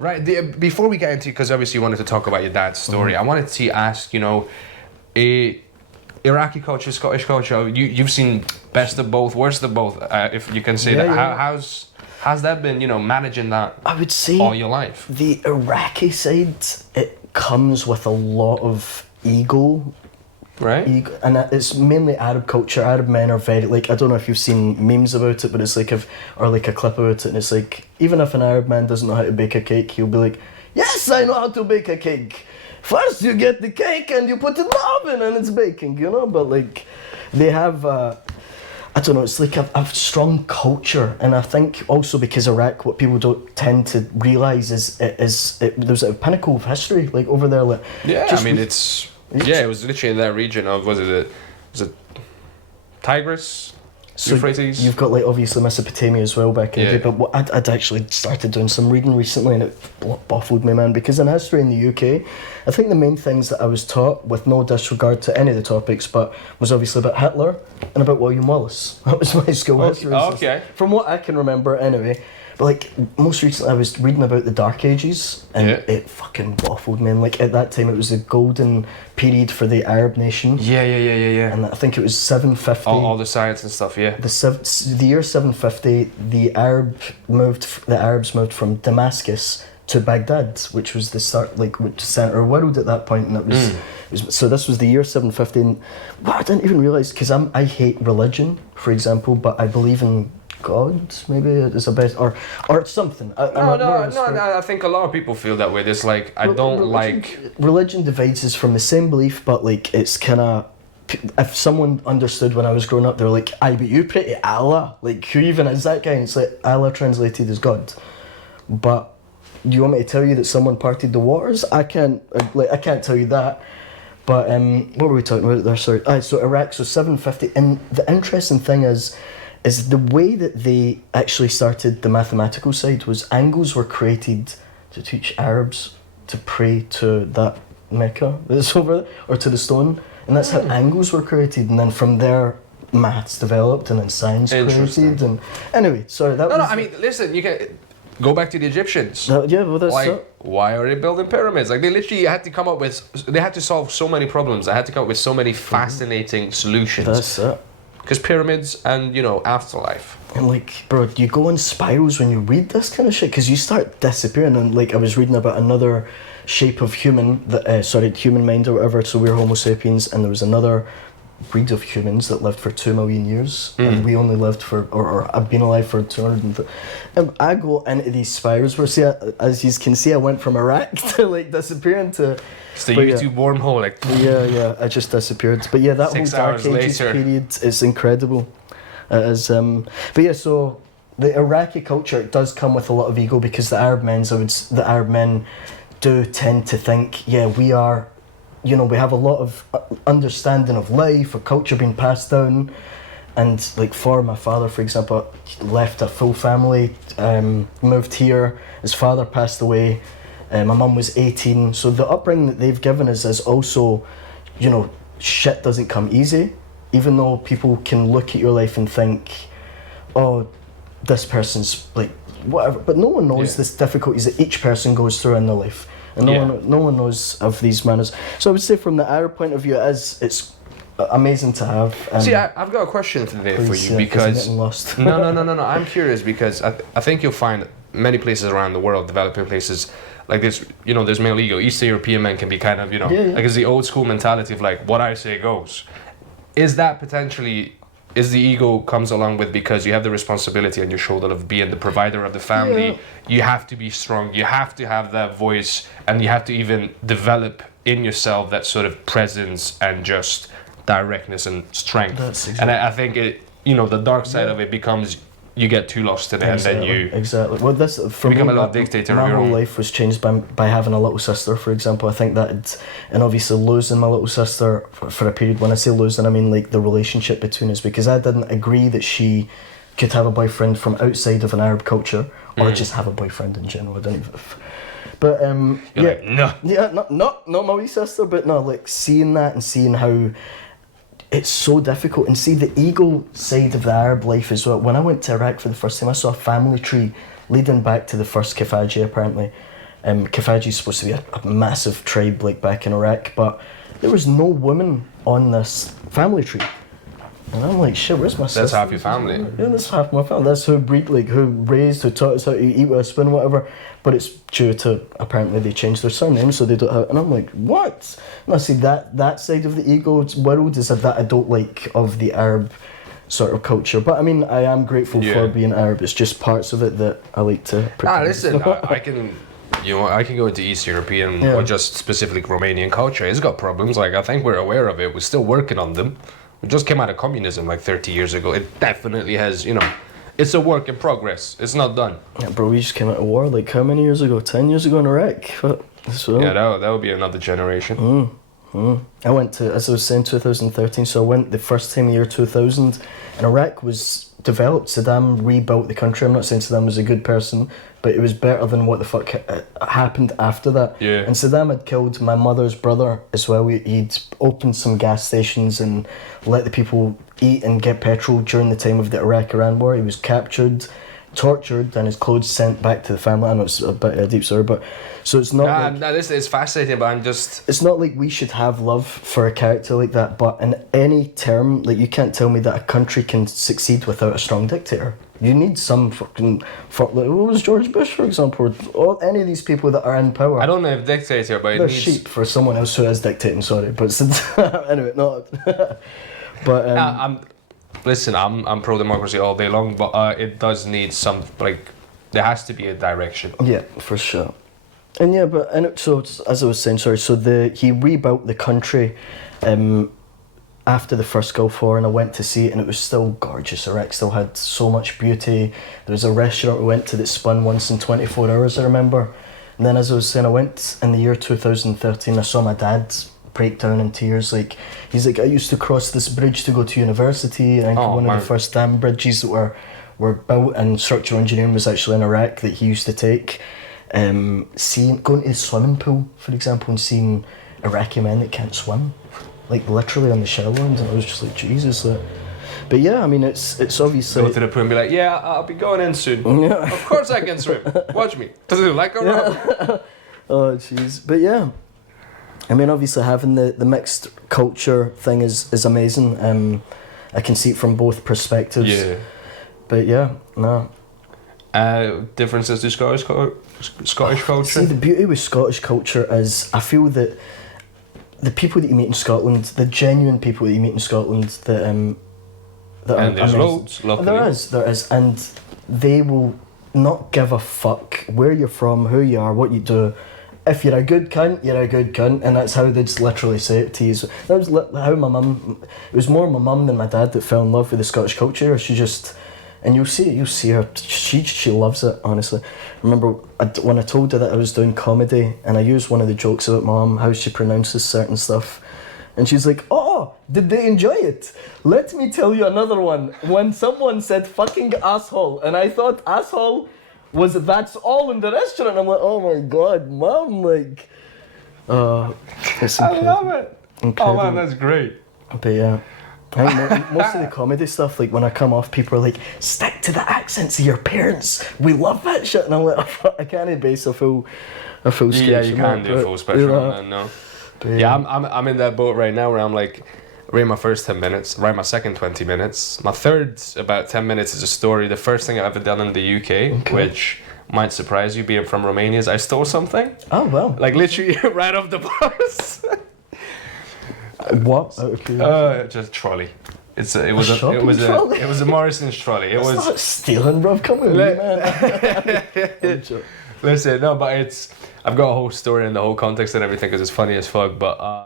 Right. Before we get into, because obviously you wanted to talk about your dad's story, I wanted to ask, Iraqi culture, Scottish culture. You've seen best of both, worst of both, if you can say that. Yeah. How's that been? Managing that. I would say all your life. The Iraqi side, it comes with a lot of ego. Right. And it's mainly Arab culture. Arab men are very, I don't know if you've seen memes about it, but it's or a clip about it, and it's even if an Arab man doesn't know how to bake a cake, he'll be like, yes, I know how to bake a cake. First you get the cake and you put it in the oven and it's baking, but they have, I don't know, it's a strong culture. And I think also because Iraq, what people don't tend to realise is there's a pinnacle of history, over there. It was literally in that region of, was it Tigris? So Euphrates? You've got obviously Mesopotamia as well back in the day, but I'd actually started doing some reading recently and it baffled me, man, because in history in the UK, I think the main things that I was taught, with no disregard to any of the topics, but was obviously about Hitler and about William Wallace. That was my school history. Okay. From what I can remember anyway. But most recently I was reading about the Dark Ages and it fucking baffled me. And at that time it was the golden period for the Arab nation. Yeah. And I think it was 750. All the science and stuff, yeah. The year 750, the Arabs moved from Damascus to Baghdad, which was the start, centre of the world at that point, and it was so this was the year 750. And I didn't even realise, because I hate religion, for example, but I believe in God, maybe is a best, or something. I think a lot of people feel that way. There's religion divides us from the same belief, but it's kind of, if someone understood when I was growing up, they were like, aye, but you pray to Allah, who even is that guy? And it's Allah translated as God. But do you want me to tell you that someone parted the waters? I can't tell you that. But what were we talking about there? Sorry. So Iraq, so 750, and the interesting thing is the way that they actually started the mathematical side was angles were created to teach Arabs to pray to that Mecca that's over there, or to the stone, and that's how angles were created, and then from there maths developed, and then science created, and anyway, sorry, that was... No, I mean, listen, you can go back to the Egyptians. That's why are they building pyramids? They literally had to come up with, they had to solve so many problems, they had to come up with so many fascinating solutions. That's it. Because pyramids and, afterlife. And bro, you go in spirals when you read this kind of shit, because you start disappearing. And I was reading about another shape of human, human mind or whatever, so we're Homo sapiens, and there was another breed of humans that lived for 2 million years, and we only lived for, or I've been alive for 200. And I go into these spirals where, as you can see, I went from Iraq to disappearing to... It's the YouTube wormhole, Yeah, I just disappeared. But yeah, that 6 whole Dark hours Ages later. period is incredible. It is, but yeah, so the Iraqi culture does come with a lot of ego, because the Arab men do tend to think, we are, we have a lot of understanding of life, or culture being passed down. And for my father, for example, left a full family, moved here, his father passed away. My mum was 18, so the upbringing that they've given us is also, shit doesn't come easy, even though people can look at your life and think, oh, this person's whatever, but no one knows this difficulties that each person goes through in their life, and no one knows of these manners. So I would say from the Arab point of view, it's amazing to have. See, I've got a question today for you, because I'm lost. no, I'm curious, because I think you'll find many places around the world, developing places, there's male ego. Eastern European men can be kind of, it's the old school mentality of what I say goes. Is that potentially, is the ego comes along with, because you have the responsibility on your shoulder of being the provider of the family, you have to be strong, you have to have that voice, and you have to even develop in yourself that sort of presence and just directness and strength. That's exactly. And I think it, the dark side of it becomes, you get too lost in it, and then you Well, this for become me, a little dictator. My of your whole own life was changed by having a little sister, for example. I think that, and obviously losing my little sister for a period. When I say losing, I mean the relationship between us, because I didn't agree that she could have a boyfriend from outside of an Arab culture, or just have a boyfriend in general. I didn't. But not my wee sister, but no, seeing that and seeing how it's so difficult, and see the ego side of the Arab life as well. When I went to Iraq for the first time, I saw a family tree leading back to the first Kafaji, apparently, Kafaji's supposed to be a massive tribe like back in Iraq, but there was no woman on this family tree. And I'm like, shit, where's my sister? That's half your family. Yeah, that's half my family. That's who who raised, who taught us how to eat with a spoon, whatever. But it's due to, apparently they changed their surname, so they don't have, and I'm like, what? And I see that side of the ego world is that I don't like of the Arab sort of culture. But I mean, I am grateful for being Arab. It's just parts of it that I like to listen, I can... I can go into East European or just specifically Romanian culture. It's got problems. Like, I think we're aware of it. We're still working on them. We just came out of communism like 30 years ago. It definitely has, it's a work in progress. It's not done. Yeah, bro, we just came out of war like how many years ago? 10 years ago in Iraq. So. Yeah, that would be another generation. I went to, as I was saying, 2013. So I went the first time, year 2000, and Iraq was developed. Saddam rebuilt the country. I'm not saying Saddam was a good person, but it was better than what the fuck happened after that. Yeah. And Saddam had killed my mother's brother as well. He'd opened some gas stations and let the people eat and get petrol during the time of the Iraq-Iran war. He was captured, tortured, and his clothes sent back to the family. I know it's a bit of a deep story, but so it's not. This is fascinating, but I'm just. It's not like we should have love for a character like that, but in any term, like, you can't tell me that a country can succeed without a strong dictator. You need some fucking. Like, what was George Bush, for example? Or any of these people that are in power. I don't know if dictator, but they're sheep for someone else who is dictating. Sorry, but anyway, not. But listen, I'm pro democracy all day long, but it does need some, like, there has to be a direction. Yeah, for sure. And yeah, so as I was saying, sorry. So he rebuilt the country after the first Gulf War, and I went to see it, and it was still gorgeous. Iraq still had so much beauty. There was a restaurant we went to that spun once in 24 hours, I remember. And then, as I was saying, I went in the year 2013. I saw my dad break down in tears. Like, he's like, I used to cross this bridge to go to university. And one of the first dam bridges that were built, and structural engineering was actually in Iraq, that he used to take. Going to the swimming pool, for example, and seeing Iraqi men that can't swim, like literally on the shallow end, and I was just like, Jesus. But yeah, I mean, it's obviously. Go to the pool and be like, yeah, I'll be going in soon. Yeah. Of course I can swim. Watch me. Does it like a rock? Oh jeez, but yeah, I mean, obviously having the mixed culture thing is amazing. I can see it from both perspectives. Yeah. But yeah, no. Differences to Scottish culture? See, the beauty with Scottish culture is, I feel that the people that you meet in Scotland, the genuine people that you meet in Scotland, that and there's loads, luckily. There is, and they will not give a fuck where you're from, who you are, what you do. If you're a good cunt, you're a good cunt, and that's how they just literally say it to you. So that was how my mum. It was more my mum than my dad that fell in love with the Scottish culture. She just. And you'll see her, she loves it, honestly. I remember when I told her that I was doing comedy, and I used one of the jokes about Mom, how she pronounces certain stuff. And she's like, oh, did they enjoy it? Let me tell you another one. When someone said fucking asshole, and I thought asshole was that's all in the restaurant. I'm like, oh my God, Mom, like, it's I love it. Incredible. Oh man, that's great. But yeah. I think most of the comedy stuff, like when I come off, people are like, stick to the accents of your parents. We love that shit. And I'm like, I can't base a full sketch. Yeah, you can't do a full special on that, no. Yeah, I'm in that boat right now where I'm like, write my first 10 minutes, write my second 20 minutes. My third, about 10 minutes, is a story. The first thing I've ever done in the UK, which might surprise you being from Romania, is I stole something. Oh, well. Like literally right off the bus. What? Just trolley. It was a Morrison's trolley. That's not stealing, bro. Come on, man. Listen, no, but I've got a whole story and the whole context and everything because it's funny as fuck. But